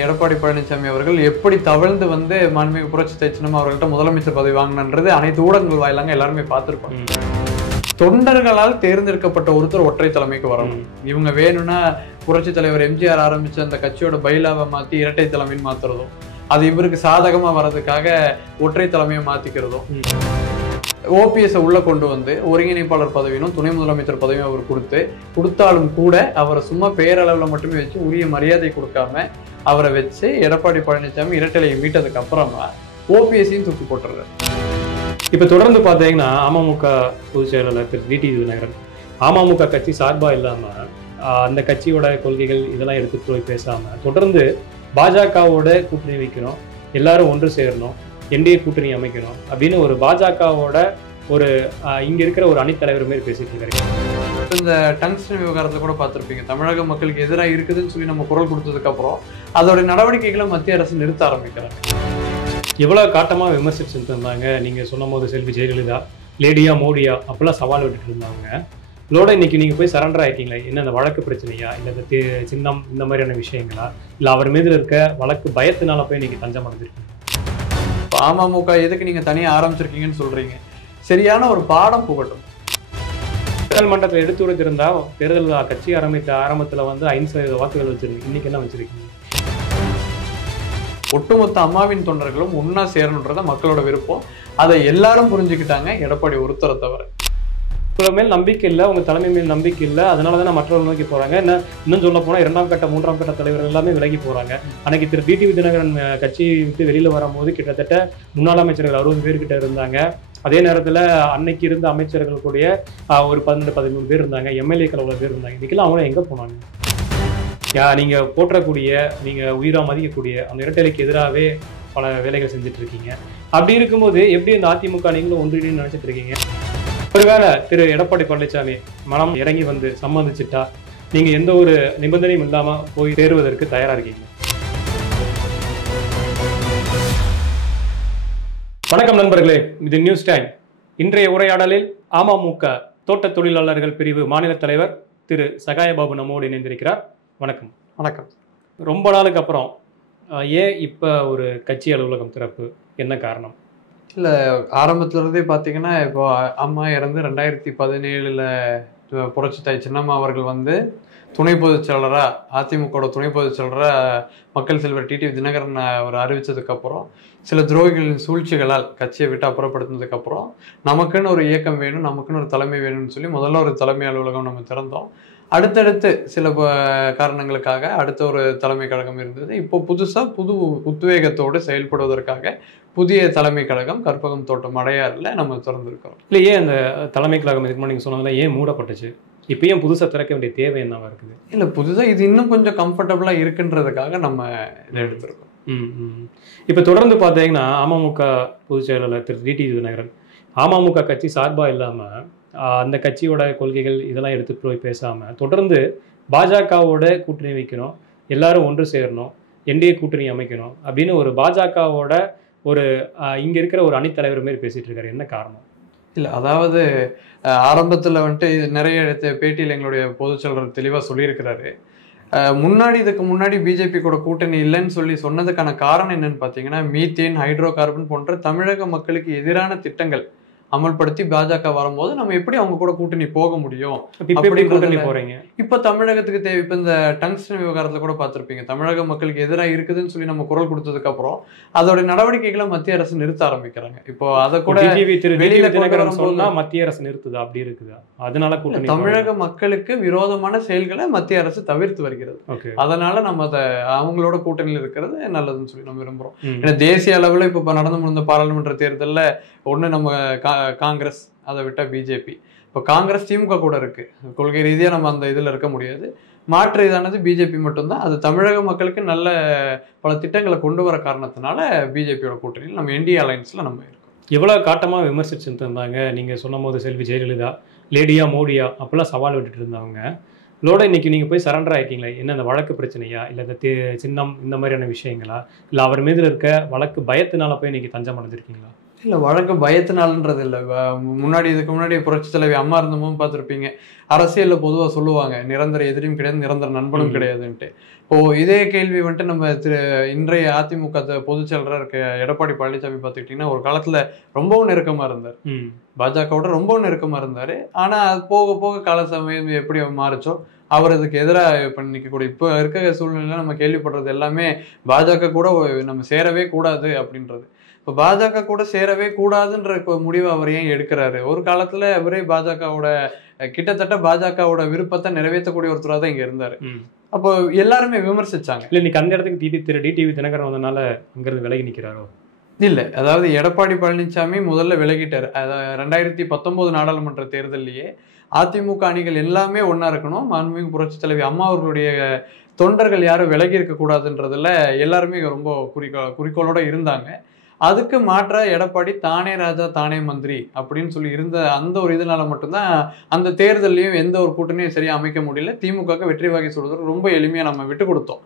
எடப்பாடி பழனிசாமி அவர்கள் எப்படி தவழ்ந்து வந்து மாண்புமிகு புரட்சி சின்னம் அவர்கள்ட்ட முதலமைச்சர் பதவி வாங்கினது அனைத்து ஊடகங்கள் வாயிலாங்க எல்லாருமே பார்த்திருப்பாங்க. தொண்டர்களால் தேர்ந்தெடுக்கப்பட்ட ஒருத்தர் ஒற்றை தலைமைக்கு வரணும். இவங்க வேணும்னா புரட்சி தலைவர் எம்ஜிஆர் ஆரம்பிச்ச அந்த கட்சியோட பைலாவை மாத்தி இரட்டை தலைமைன்னு மாத்துறதும், அது இவருக்கு சாதகமா வர்றதுக்காக ஒற்றை தலைமையை மாத்திக்கிறதும், ஓபிஎஸ் உள்ள கொண்டு வந்து ஒருங்கிணைப்பாளர் பதவியும் துணை முதலமைச்சர் பதவியும் அவர் கொடுத்தாலும் கூட அவரை சும்மா பேரளவுல மட்டுமே வச்சு உரிய மரியாதை கொடுக்காம அவரை வச்சு எடப்பாடி பழனிசாமி இரட்டலையை மீட்டதுக்கு அப்புறமா ஓபிஎஸ்ஸையும் தூக்கி போட்டுறாரு. இப்ப தொடர்ந்து பாத்தீங்கன்னா அமமுக பொதுச் செயலாளர் திரு டிடி தினகரன் அமமுக கட்சி சார்பா இல்லாம அந்த கட்சியோட கொள்கைகள் இதெல்லாம் எடுத்துட்டு போய் பேசாம தொடர்ந்து பாஜகவோட கூட்டணி வைக்கணும், எல்லாரும் ஒன்று சேரணும், என்டிஏ கூட்டணி அமைக்கணும் அப்படின்னு ஒரு பாஜகவோட ஒரு இங்க இருக்கிற ஒரு அணித்தலைவர் மாதிரி பேசிட்டு இருக்காரு. இந்த டங்ஸ்டன் விவகாரத்தை கூட பார்த்திருப்பீங்க. தமிழக மக்களுக்கு எதிராக இருக்குதுன்னு சொல்லி நம்ம குரல் கொடுத்ததுக்கு அப்புறம் அதோட நடவடிக்கைகளை மத்திய அரசு நிறுத்த ஆரம்பிக்கிறாங்க. எவ்வளவு காட்டமா விமர்சிச்சுட்டு இருந்தாங்க. நீங்க சொன்னும் போது செல்வி ஜெயலலிதா லேடியா மோடியா அப்பெல்லாம் சவால் விட்டுட்டு இருந்தாங்க. இதோட இன்னைக்கு நீங்க போய் சரண்டர் ஆயிட்டீங்களா? என்ன அந்த வழக்கு பிரச்சனையா, இல்ல இந்த சின்னம் இந்த மாதிரியான விஷயங்களா, இல்ல அவர் மீது இருக்க வழக்கு பயத்தினால போய் நீங்க தஞ்சம் அடைஞ்சிருக்கீங்க? அமமுக எதுக்கு நீங்க தனியா ஆரம்பிச்சிருக்கீங்கன்னு சொல்றீங்க? சரியான ஒரு பாடம் புகட்டும். தேர்தல் மன்றத்தில் எடுத்து உரைத்திருந்தா தேர்தல் கட்சி ஆரம்பத்துல வந்து 5% வாக்குகள் வச்சிருக்கீங்க, இன்னைக்கு என்ன வச்சிருக்கீங்க? ஒட்டுமொத்த அம்மாவின் தொண்டர்களும் ஒன்னா சேரணுன்றத மக்களோட விருப்பம். அதை எல்லாரும் புரிஞ்சுக்கிட்டாங்க, எடப்பாடி ஒருத்தரை தவிர. உங்க மேல் நம்பிக்கை இல்லை, உங்க தலைமை மேல் நம்பிக்கை இல்லை, அதனாலதான் மற்றவர்கள் நோக்கி போறாங்க. இன்னும் சொல்ல போனா 2ஆம் கட்ட 3ஆம் கட்ட தலைவர்கள் எல்லாமே விலகி போறாங்க. அன்னைக்கு திரு டிடி தினகரன் கட்சியை விட்டு வெளியில வரும்போது கிட்டத்தட்ட முன்னாள் அமைச்சர்கள் 60 பேர்கிட்ட இருந்தாங்க. அதே நேரத்துல அன்னைக்கு இருந்த அமைச்சர்கள் கூடிய ஒரு 12-13 பேர் இருந்தாங்க. எம்எல்ஏக்கள் அவ்வளவு பேர் இருந்தாங்க. இதுக்கெல்லாம் அவங்க எங்க போனாங்க? நீங்க போற்றக்கூடிய, நீங்க உயிரா மதிக்கக்கூடிய அந்த இரட்டைலைக்கு எதிராகவே பல வேலைகள் செஞ்சுட்டு இருக்கீங்க. அப்படி இருக்கும்போது எப்படி இந்த அதிமுக நீங்களும் ஒன்றிணைன்னு நினைச்சிட்டு இருக்கீங்க? ஒருவேளை திரு எடப்பாடி பழனிசாமி மனம் இறங்கி வந்து சம்மதிச்சுட்டா நீங்க எந்த ஒரு நிபந்தனையும் இல்லாம போய் சேருவதற்கு தயாரா இருக்கீங்க? வணக்கம் நண்பர்களே, இது நியூஸ் டைம். இன்றைய உரையாடலில் அமமுக தோட்ட தொழிலாளர்கள் பிரிவு மாநில தலைவர் திரு சகாயபாபு நம்மோடு இணைந்திருக்கிறார். வணக்கம். வணக்கம். ரொம்ப நாளுக்கு அப்புறம் ஏன் இப்ப ஒரு கட்சி அலுவலகம் திறப்பு, என்ன காரணம்? இல்ல, ஆரம்பத்துல இருந்தே பாத்தீங்கன்னா இப்போ அம்மா இறந்து 2017 புரட்சி சின்னம்மா அவர்கள் வந்து துணை பொதுச் செயலரா, அதிமுக துணை பொதுச் செயலரா மக்கள் செல்வர் டிடி தினகரன் அவர் அறிவிச்சதுக்கு அப்புறம் சில துரோகிகளின் சூழ்ச்சிகளால் கட்சியை விட்டு அப்புறப்படுத்தினதுக்கு அப்புறம் நமக்குன்னு ஒரு இயக்கம் வேணும், நமக்குன்னு ஒரு தலைமை வேணும்னு சொல்லி முதல்ல ஒரு தலைமை அலுவலகம் நம்ம திறந்தோம். அடுத்தடுத்து சில காரணங்களுக்காக அடுத்த ஒரு தலைமை கழகம் இருந்தது. இப்போ புதுசா புது உத்வேகத்தோடு செயல்படுவதற்காக புதிய தலைமை கழகம் கற்பகம் தோட்டம் அடையாறுல நம்ம திறந்திருக்கிறோம். இல்லை, ஏன் அந்த தலைமை கழகம் இதுக்கு நீங்க சொன்னதுல ஏன் மூடப்பட்டுச்சு? இப்போ ஏன் புதுசா திறக்க வேண்டிய தேவை என்னவா இருக்குது? இல்ல, புதுசா இது இன்னும் கொஞ்சம் கம்ஃபர்டபுளா இருக்குன்றதுக்காக நம்ம இதை எடுத்திருக்கோம். இப்ப தொடர்ந்து பாத்தீங்கன்னா அமமுக பொதுச் செயலாளர் திரு டிடி தினகரன் அமமுக கட்சி சார்பா இல்லாம அந்த கட்சியோட கொள்கைகள் இதெல்லாம் எடுத்துட்டு போய் பேசாம தொடர்ந்து பாஜகவோட கூட்டணி வைக்கணும், எல்லாரும் ஒன்று சேரணும், என்டிஏ கூட்டணி அமைக்கணும் அப்படின்னு ஒரு பாஜகவோட ஒரு இங்க இருக்கிற ஒரு அணித்தலைவர் மாதிரி பேசிட்டு இருக்காரு. என்ன காரணம்? இல்ல, அதாவது ஆரம்பத்துல வந்துட்டு நிறைய பேட்டியில் எங்களுடைய பொதுச் செயலர் தெளிவா சொல்லியிருக்கிறாரு. இதுக்கு முன்னாடி பிஜேபி கூட கூட்டணி இல்லைன்னு சொல்லி சொன்னதுக்கான காரணம் என்னன்னு பாத்தீங்கன்னா, மீத்தேன், ஹைட்ரோ கார்பன் போன்ற தமிழக மக்களுக்கு எதிரான திட்டங்கள் அமல்படுத்தி பாஜக வரும்போது நம்ம எப்படி அவங்க கூட கூட்டணி போக முடியும்? இப்ப தமிழகத்துக்கு தேவை. இப்ப இந்த டங்ஸ்டன் விவகாரத்துல கூட பார்த்திருப்பீங்க. தமிழக மக்களுக்கு எதிராக இருக்குதுன்னு சொல்லி நம்ம குரல் கொடுத்ததுக்கு அப்புறம் அதோட நடவடிக்கைகளை மத்திய அரசு நிறுத்த ஆரம்பிக்கிறாங்க. இப்போ அதை கூட வெளியில மத்திய அரசு நிறுத்துது, அப்படி இருக்குதா? அதனால தமிழக மக்களுக்கு விரோதமான செயல்களை மத்திய அரசு தவிர்த்து வருகிறது. அதனால நம்ம அதை அவங்களோட கூட்டணியில் இருக்கிறது நல்லதுன்னு சொல்லி நம்ம விரும்புறோம். ஏன்னா தேசிய அளவுல இப்ப நடந்து முடிந்த பாராளுமன்ற தேர்தலில் ஒண்ணு நம்ம காங்கிரஸ், அதை விட்டா பிஜேபி. இப்போ காங்கிரஸ் திமுக கூட இருக்கு, கொள்கை ரீதியா நம்ம அந்த இதுல இருக்க முடியாது. மாற்று இதானது பிஜேபி மட்டும்தான். அது தமிழக மக்களுக்கு நல்ல பல திட்டங்களை கொண்டு வர காரணத்தினால பிஜேபியோட கூட்டணியில் நம்ம என்டிஏ அலைன்ஸ்ல நம்ம இருக்கோம். எவ்வளவு காட்டமா விமர்சிச்சுட்டு இருந்தாங்க. நீங்க சொன்னும் போது செல்வி ஜெயலலிதா லேடியா மோடியா அப்பெல்லாம் சவால் விட்டுட்டு இருந்தவங்க. இதோட இன்னைக்கு நீங்க போய் சரண்டர் ஆயிட்டீங்களா? என்ன அந்த வழக்கு பிரச்சனையா, இல்ல இந்த சின்னம் இந்த மாதிரியான விஷயங்களா, இல்ல அவர் மீது இருக்க வழக்கு பயத்தினால போய் இன்னைக்கு தஞ்சம் அடைஞ்சிருக்கீங்களா? இல்ல வழக்கு பயத்தினாலன்றது இல்ல. இதுக்கு முன்னாடி புரட்சி தலைவி அம்மா இருந்தபோது பார்த்திருப்பீங்க. அரசியல்ல பொதுவா சொல்லுவாங்க, நிரந்தர எதிரியும் கிடையாது, நிரந்தர நண்பனும் கிடையாதுன்ட்டு. இப்போ இதே கேள்வி வந்துட்டு நம்ம இன்றைய அதிமுக பொதுச் செயலரா இருக்க எடப்பாடி பழனிசாமி பார்த்துக்கிட்டீங்கன்னா, ஒரு காலத்துல ரொம்பவும் நெருக்கமா இருந்தார். பாஜகவோட ரொம்பவும் நெருக்கமா இருந்தாரு. ஆனா அது போக போக கால சமயம் எப்படி மாறுச்சோ அவர் அதுக்கு எதிராக இப்ப நிற்கக்கூடிய இப்போ இருக்க சூழ்நிலையில நம்ம கேள்விப்படுறது எல்லாமே பாஜக கூட நம்ம சேரவே கூடாது அப்படின்றது. இப்போ பாஜக கூட சேரவே கூடாதுன்ற முடிவை அவர் ஏன் எடுக்கிறாரு? ஒரு காலத்துல அவரே கிட்டத்தட்ட பாஜகவோட விருப்பத்தை நிறைவேற்றக்கூடிய ஒருத்தராக தான் இங்க இருந்தாரு. அப்போ எல்லாருமே விமர்சிச்சாங்க. இல்ல இன்னைக்கு அந்த இடத்துக்கு டிடிவி தினகரன் வந்தனால அங்கிருந்து விலகி நிக்கிறாரோ? இல்ல, அதாவது எடப்பாடி பழனிசாமி முதல்ல விலகிட்டாரு. 2019 நாடாளுமன்ற தேர்தலையே அதிமுக அணிகள் எல்லாமே ஒன்னா இருக்கணும், மாண்புமிகு புரட்சி தலைவி அம்மா அவர்களுடைய தொண்டர்கள் யாரும் விலகி இருக்க கூடாதுன்றதுல எல்லாருமே ரொம்ப குறிக்கோளோட இருந்தாங்க. அதுக்கு மாற்றா எடப்பாடி தானே ராஜா தானே மந்திரி அப்படின்னு சொல்லி இருந்த அந்த ஒரு இதனால மட்டும்தான் அந்த தேர்தலையும் எந்த ஒரு கூட்டணியும் சரியா அமைக்க முடியல. திமுக வெற்றி வாகை சொல்வதற்கு ரொம்ப எளிமையா நம்ம விட்டு கொடுத்தோம்.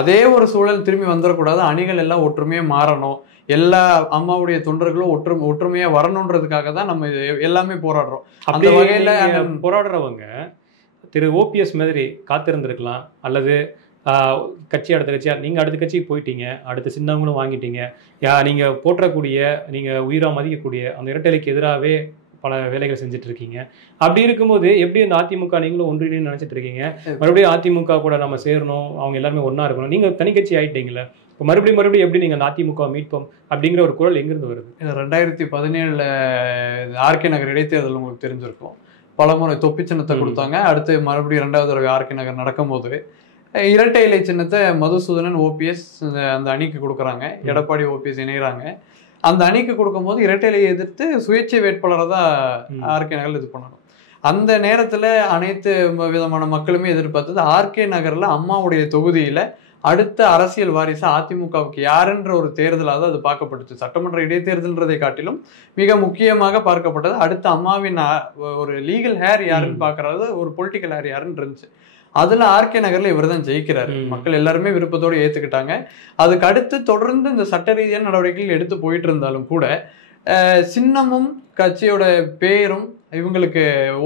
அதே ஒரு சூழல் திரும்பி வந்துடக்கூடாது, அணிகள் எல்லாம் ஒற்றுமையா மாறணும், எல்லா அம்மாவுடைய தொண்டர்களும் ஒற்றுமையா வரணுன்றதுக்காக தான் நம்ம எல்லாமே போராடுறோம். அந்த வகையில போராடுறவங்க திரு ஓபிஎஸ் மாதிரி காத்திருந்திருக்கலாம், அல்லது கட்சி அடுத்த கட்சியா நீங்க அடுத்த கட்சிக்கு போயிட்டீங்க, அடுத்த சின்னங்களும் வாங்கிட்டீங்க, நீங்க போற்றக்கூடிய நீங்க உயிரா மதிக்கக்கூடிய அந்த இரட்டைலைக்கு எதிராகவே பல வேலைகள் செஞ்சுட்டு இருக்கீங்க. அப்படி இருக்கும்போது எப்படி அந்த அதிமுக நீங்களும் ஒன்றிணைன்னு நினைச்சிட்டு இருக்கீங்க, மறுபடியும் அதிமுக கூட நம்ம சேரணும், அவங்க எல்லாருமே ஒன்னா இருக்கணும், நீங்க தனி கட்சி ஆயிட்டீங்களா? இப்போ மறுபடியும் எப்படி நீங்க அந்த அதிமுக மீட்போம் அப்படிங்கிற ஒரு குரல் எங்கிருந்து வருது? 2017 ஆர்கே நகர் இடைத்தேர்தல் உங்களுக்கு தெரிஞ்சிருக்கும். பலமுறை தொப்பி சின்னத்தை கொடுத்தாங்க. அடுத்து மறுபடியும் 2வது தடவை ஆர்கே நகர் நடக்கும்போது இரட்டை இலை சின்னத்தை மதுசூதனன் ஓபிஎஸ் அந்த அணிக்கு கொடுக்குறாங்க. எடப்பாடி ஓபிஎஸ் இணைகிறாங்க. அந்த அணிக்கு கொடுக்கும்போது இரட்டை இலையை எதிர்த்து சுயேட்சை வேட்பாளரை தான் ஆர்கே நகரில் இது பண்ணணும். அந்த நேரத்துல அனைத்து விதமான மக்களுமே எதிர்பார்த்தது ஆர்கே நகர்ல அம்மாவுடைய தொகுதியில அடுத்த அரசியல் வாரிசு அதிமுகவுக்கு யாருன்ற ஒரு தேர்தலாக தான் அது பார்க்கப்பட்டுச்சு. சட்டமன்ற இடைத்தேர்தல்ன்றதை காட்டிலும் மிக முக்கியமாக பார்க்கப்பட்டது அடுத்த அம்மாவின் ஒரு லீகல் ஹேர் யாருன்னு பார்க்கறது, ஒரு பொலிட்டிக்கல் ஹேர் யாருன்னு இருந்துச்சு. அதுல ஆர்கே நகர்ல இவர் தான் ஜெயிக்கிறாரு. மக்கள் எல்லாருமே விருப்பத்தோடு ஏத்துக்கிட்டாங்க. அதுக்கு அடுத்து தொடர்ந்து இந்த சட்ட ரீதியான நடவடிக்கைகள் எடுத்து போயிட்டு இருந்தாலும் கூட சின்னமும் கட்சியோட பேரும் இவங்களுக்கு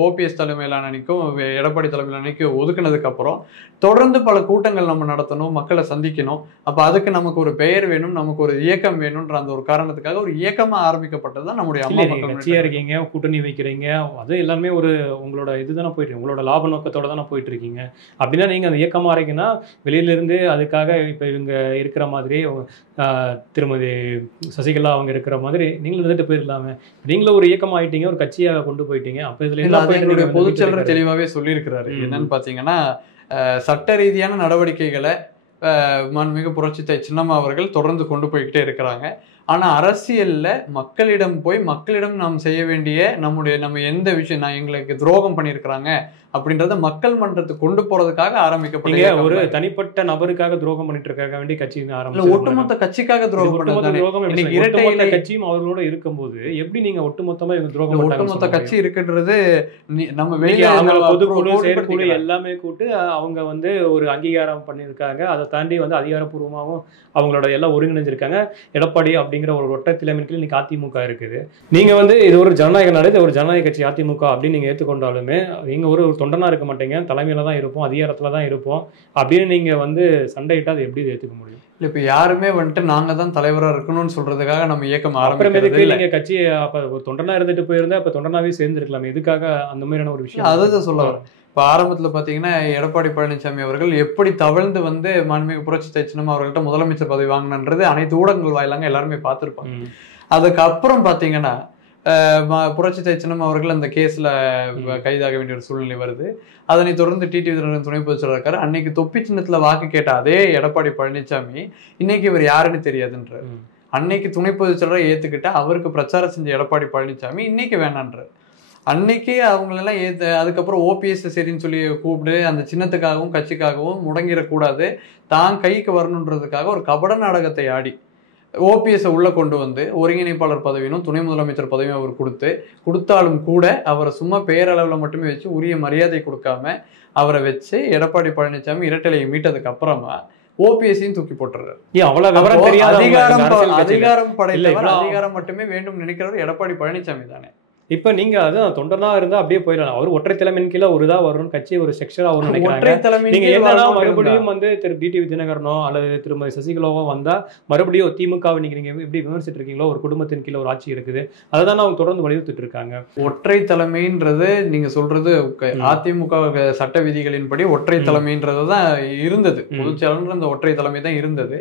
ஓபிஎஸ் தலைமையிலான அணிக்கும் எடப்பாடி தலைமையிலான அணிக்கும் ஒதுக்குனதுக்கு அப்புறம் தொடர்ந்து பல கூட்டங்கள் நம்ம நடத்தணும், மக்களை சந்திக்கணும். அப்ப அதுக்கு நமக்கு ஒரு பெயர் வேணும், நமக்கு ஒரு இயக்கம் வேணும்ன்ற அந்த ஒரு காரணத்துக்காக ஒரு இயக்கமா ஆரம்பிக்கப்பட்டதுதான் நம்முடைய அம்மா மக்கள் கட்சியா இருக்கீங்க, கூட்டணி வைக்கிறீங்க, அது எல்லாமே ஒரு உங்களோட இதுதானே போயிட்டு உங்களோட லாப நோக்கத்தோட தானே போயிட்டு இருக்கீங்க. அப்படின்னா நீங்க அந்த இயக்கமா இருக்கீங்கன்னா வெளியில இருந்து அதுக்காக இப்ப இவங்க இருக்கிற மாதிரி திருமதி சசிகலா அவங்க இருக்கிற மாதிரி நீங்களும் இருந்துட்டு போயிடலாமே. நீங்களும் ஒரு இயக்கம் ஆயிட்டீங்க, ஒரு கட்சியாக கொண்டு போயிட்டீங்க. அப்ப இதுல பொதுச் செயலர் தெளிவாவே சொல்லியிருக்கிறாரு. என்னன்னு பாத்தீங்கன்னா சட்ட ரீதியான நடவடிக்கைகளை மாண்புமிகு புரட்சி சின்னம்மா அவர்கள் தொடர்ந்து கொண்டு போய்கிட்டே இருக்கிறாங்க. ஆனா அரசியல்ல மக்களிடம் போய் மக்களிடம் நாம் செய்ய வேண்டிய நம்ம எந்த விஷயம் எங்களுக்கு துரோகம் பண்ணியிருக்கிறாங்க அப்படின்றத மக்கள் மன்றத்துக்கு கொண்டு போறதுக்காக ஆரம்பிக்கப்பட்ட ஒரு தனிப்பட்ட நபருக்காக துரோகம் பண்ணிட்டு இருக்காங்க வேண்டிய கட்சி ஒட்டுமொத்த கட்சிக்காக துரோகம் கட்சியும் அவர்களோட இருக்கும்போது எப்படி நீங்க ஒட்டுமொத்தமா துரோகம் ஒட்டுமொத்த கட்சி இருக்குன்றது நம்ம பொதுக்குழு செயற்குழு எல்லாமே கூட்டு அவங்க ஒரு அங்கீகாரம் பண்ணியிருக்காங்க. அதை தாண்டி அதிகாரப்பூர்வமாகவும் அவங்களோட எல்லாம் ஒருங்கிணைஞ்சிருக்காங்க. எடப்பாடி அப்படிங்கிற ஒரு ஒற்றை தலைமையின் கீழ் இன்னைக்கு அதிமுக இருக்குது. நீங்க இது ஒரு ஜனநாயக நாடு, இது ஒரு ஜனநாயக கட்சி அதிமுக அப்படின்னு நீங்க ஏற்றுக்கொண்டாலுமே நீங்க ஒரு தொண்டனா இருக்க மாட்டீங்க, தலைமையில தான் இருப்போம், அதிகாரத்துல தான் இருப்போம் அப்படின்னு நீங்க சண்டையிட்டா அது எப்படி ஏற்றுக்க முடியும்? இப்ப யாருமே நாங்க தான் தலைவரா இருக்கணும்னு சொல்றதுக்காக நம்ம இயக்கம் ஆரம்பிக்கிறது நீங்க கட்சி அப்ப ஒரு தொண்டனா இருந்துட்டு போயிருந்தா அப்ப தொண்டனாவே சேர்ந்துருக்கலாம். எதுக்காக அந்த மாதிரியான ஒரு விஷயம்? அதான் சொல்ல வரேன். இப்ப ஆரம்பத்துல பாத்தீங்கன்னா எடப்பாடி பழனிசாமி அவர்கள் எப்படி தவழ்ந்து மாண்புமிகு புரட்சி சின்னம்மா அவர்கள்ட்ட முதலமைச்சர் பதவி வாங்கினன்றது அனைத்து ஊடகங்கள் வாயிலாங்க எல்லாருமே பார்த்திருப்பாங்க. அதுக்கப்புறம் பாத்தீங்கன்னா புரட்சி சின்னம்மா அவர்கள் அந்த கேஸ்ல கைதாக வேண்டிய ஒரு சூழ்நிலை வருது. அதனை தொடர்ந்து டிடிவி தினகரன் துணை பொதுச் செயலர் இருக்காரு. அன்னைக்கு தொப்பி சின்னத்துல வாக்கு கேட்ட அதே எடப்பாடி பழனிசாமி இன்னைக்கு இவர் யாருன்னு தெரியாதுன்றார். அன்னைக்கு துணை பொதுச் செயலரை ஏத்துக்கிட்ட அவருக்கு பிரச்சாரம் செஞ்ச எடப்பாடி பழனிசாமி இன்னைக்கு வேணான்றார். அன்னைக்கு அவங்களெல்லாம் அதுக்கப்புறம் ஓபிஎஸ் சரின்னு சொல்லி கூப்பிட்டு அந்த சின்னத்துக்காகவும் கட்சிக்காகவும் முடங்கிடக்கூடாது, தான் கைக்கு வரணுன்றதுக்காக ஒரு கபட நாடகத்தை ஆடி ஓபிஎஸ் உள்ள கொண்டு ஒருங்கிணைப்பாளர் பதவியும் துணை முதலமைச்சர் பதவியும் அவர் கொடுத்தாலும் கூட அவரை சும்மா பேரளவில் மட்டுமே வச்சு உரிய மரியாதை கொடுக்காம அவரை வச்சு எடப்பாடி பழனிசாமி இரட்டலையை மீட்டதுக்கு அப்புறமா ஓபிஎஸ்ஸையும் தூக்கி போட்டுறாரு. அவ்வளவு விவரம் தெரியாத அதிகாரம் படைத்தவர், அதிகாரம் மட்டுமே வேண்டும் நினைக்கிறவர் எடப்பாடி பழனிசாமி தானே. இப்ப நீங்க அதான் தொண்டனா இருந்தா அப்படியே போயிடலாம். அவர் ஒற்றை தலைமையின் கீழே ஒரு இதா வரும், கட்சி ஒரு செக்ஷனா வரும்னு நினைக்கிறாங்க. நீங்க என்னன்னா மறுபடியும் வந்து திரு டிடிவி தினகரனோ அல்லது திருமதி சசிகலாவோ வந்தா மறுபடியும் திமுகவை நீங்க எப்படி விமர்சிட்டு இருக்கீங்களோ, ஒரு குடும்பத்தின் கீழே ஒரு ஆட்சி இருக்குது, அதான் அவங்க தொடர்ந்து வலியுறுத்திட்டு இருக்காங்க. ஒற்றை தலைமைன்றது நீங்க சொல்றது அதிமுக சட்ட விதிகளின்படி ஒற்றை தலைமைன்றதுதான் இருந்தது. பொதுச்செயலாளர் அந்த ஒற்றை தலைமை தான் இருந்தது.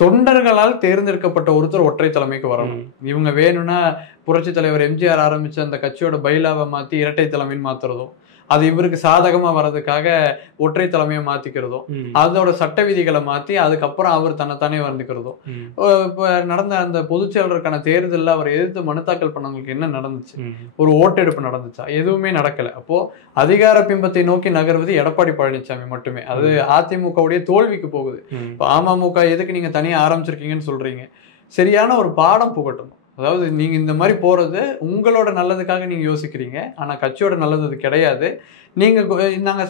தொண்டர்களால் தேர்ந்தெடுக்கப்பட்ட ஒருத்தர் ஒற்றை தலைமைக்கு வரணும். இவங்க வேணும்னா புரட்சி தலைவர் எம்ஜிஆர் ஆரம்பிச்ச அந்த கட்சியோட பைலாவை மாத்தி இரட்டை தலைமைன்னு மாத்துறதும், அது இவருக்கு சாதகமா வர்றதுக்காக ஒற்றை தலைமையை மாத்திக்கிறதும், அதோட சட்ட விதிகளை மாத்தி அதுக்கப்புறம் அவர் தன்னைத்தானே வந்துக்கிறதும். இப்ப நடந்த அந்த பொதுச் செயலருக்கான தேர்தலில் அவர் எதிர்த்து மனு தாக்கல் பண்ணவங்களுக்கு என்ன நடந்துச்சு? ஒரு ஓட்டெடுப்பு நடந்துச்சா? எதுவுமே நடக்கல. அப்போ அதிகார பிம்பத்தை நோக்கி நகர்வது எடப்பாடி பழனிசாமி மட்டுமே. அது அதிமுகவுடைய தோல்விக்கு போகுது. இப்போ அமமுக எதுக்கு நீங்க தனியா ஆரம்பிச்சிருக்கீங்கன்னு சொல்றீங்க? சரியான ஒரு பாடம் புகட்டணும். அதாவது நீங்க இந்த மாதிரி போறது உங்களோட நல்லதுக்காக நீங்க யோசிக்கிறீங்க, ஆனா கட்சியோட நல்லது அது கிடையாது. நீங்க நாங்க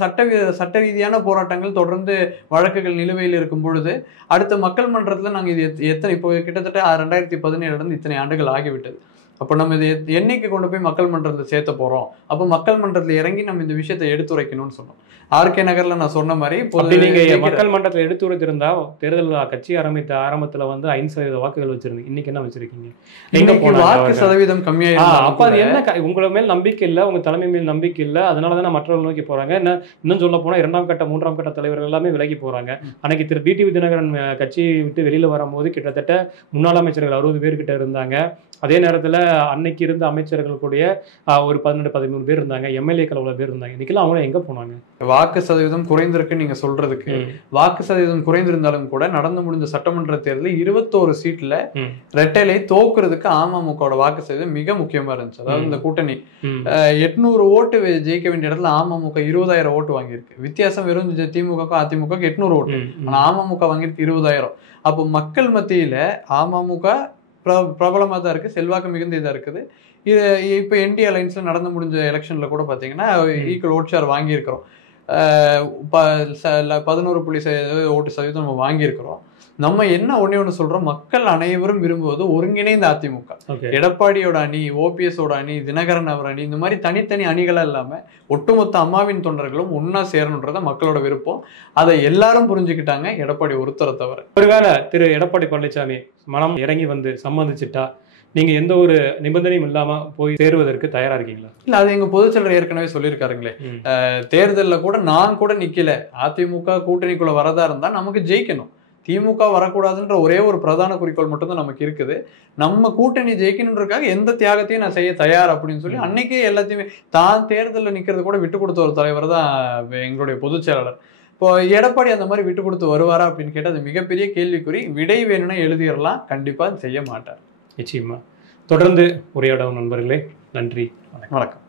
சட்ட ரீதியான போராட்டங்கள் தொடர்ந்து வழக்குகள் நிலுவையில் இருக்கும் பொழுது அடுத்த மக்கள் மன்றத்துல நாங்க இது எத்தனை இப்போ கிட்டத்தட்ட 2017 இத்தனை ஆண்டுகள் ஆகிவிட்டது. அப்போ நம்ம இது என்னைக்கு கொண்டு போய் மக்கள் மன்றத்தில் சேர்த்த போறோம்? அப்போ மக்கள் மன்றத்தில் இறங்கி நம்ம இந்த விஷயத்தை எடுத்துரைக்கணும்னு சொன்னோம். ஆர்கே நகர்ல நான் சொன்ன மாதிரி நீங்க மக்கள் மன்றத்தில் எடுத்துரைத்திருந்தா தேர்தல் கட்சி ஆரம்பத்துல வந்து 5% வாக்குகள் வச்சிருந்தீங்க, இன்னைக்கு என்ன வச்சிருக்கீங்க? வாக்கு சதவீதம் கம்மியா. அப்ப அது என்ன, உங்களை மேல் நம்பிக்கை இல்ல, உங்க தலைமை மேல் நம்பிக்கை இல்ல, அதனாலதான் மற்றவர்கள் நோக்கி போறாங்க. இன்னும் சொல்ல போனா 2ஆம் கட்ட 3ஆம் கட்ட தலைவர்கள் எல்லாமே விலகி போறாங்க. அன்னைக்கு திரு டிடிவி தினகரன் கட்சியை விட்டு வெளியில வரும்போது கிட்டத்தட்ட முன்னாள் அமைச்சர்கள் 60 பேர் கிட்ட இருந்தாங்க. அதே நேரத்துல அன்னைக்கு இருந்த அமைச்சர்கள் கூடிய ஒரு 12-13 பேர் இருந்தாங்க. எம்எல்ஏக்கள் அவ்வளவு பேர் இருந்தாங்க. இன்னைக்கெல்லாம் அவங்க எங்க போனாங்க? வாக்கு சதவீதம் குறைந்திருக்கு நீங்க சொல்றதுக்கு. வாக்கு சதவீதம் குறைந்திருந்தாலும் கூட நடந்து முடிஞ்ச சட்டமன்ற தேர்தலில் 21 சீட்ல ரெட்டைலை தோக்குறதுக்கு அமமுகவோட வாக்கு சதவீதம் மிக முக்கியமா இருந்துச்சு. அதாவது இந்த கூட்டணி 800 ஓட்டு ஜெயிக்க வேண்டிய இடத்துல அமமுக 20,000 ஓட்டு வாங்கியிருக்கு. வித்தியாசம் வெறும் திமுக அதிமுக 800 ஓட்டு, ஆனா அமமுக வாங்கியிருக்கு 20,000. அப்போ மக்கள் மத்தியில அமமுக பிரபலமா தான் இருக்கு, செல்வாக்கு மிகுந்த இதா இருக்குது. இது இப்ப என்டி அலைன்ஸ்ல நடந்து முடிஞ்ச எலெக்ஷன்ல கூட பாத்தீங்கன்னா ஈக்குவல் ஓட் ஷேர் வாங்கியிருக்கிறோம். 11% ஓட்டு சதவீதம் நம்ம வாங்கியிருக்கிறோம். நம்ம என்ன ஒண்ணு சொல்றோம், மக்கள் அனைவரும் விரும்புவது ஒருங்கிணைந்த அதிமுக. எடப்பாடியோட அணி, ஓபிஎஸோட அணி, தினகரன் அவர் அணி, இந்த மாதிரி தனித்தனி அணிகளா இல்லாம ஒட்டுமொத்த அம்மாவின் தொண்டர்களும் ஒன்னா சேரணுன்றத மக்களோட விருப்பம். அதை எல்லாரும் புரிஞ்சுக்கிட்டாங்க, எடப்பாடி ஒருத்தரை தவிர. ஒருவேளை திரு எடப்பாடி பழனிசாமி மனம் இறங்கி வந்து சம்மதிச்சுட்டா நீங்க எந்த ஒரு நிபந்தனையும் இல்லாம போய் சேருவதற்கு தயாரா இருக்கீங்களா? இல்ல, அது எங்க பொதுச்செயலர் ஏற்கனவே சொல்லியிருக்காருங்களே. தேர்தல்ல கூட நான் கூட நிக்கல, அதிமுக கூட்டணிக்குள்ள வரதா இருந்தா நமக்கு ஜெயிக்கணும், திமுக வரக்கூடாதுன்ற ஒரே ஒரு பிரதான குறிக்கோள் மட்டும்தான் நமக்கு இருக்குது. நம்ம கூட்டணி ஜெயிக்கணுன்றதுக்காக எந்த தியாகத்தையும் நான் செய்ய தயார் அப்படின்னு சொல்லி அன்னைக்கே எல்லாத்தையுமே தான் தேர்தலில் நிக்கிறது கூட விட்டு கொடுத்த ஒரு தலைவர் தான் எங்களுடைய பொதுச் செயலாளர். இப்போ எடப்பாடி அந்த மாதிரி விட்டு கொடுத்து வருவாரா அப்படின்னு கேட்டால் அது மிகப்பெரிய கேள்விக்குறி. விடை வேணும்னா எழுதிடலாம், கண்டிப்பா செய்ய மாட்டார். நிச்சயமா. தொடர்ந்து உரையாடவும் நண்பர்களே. நன்றி, வணக்கம்.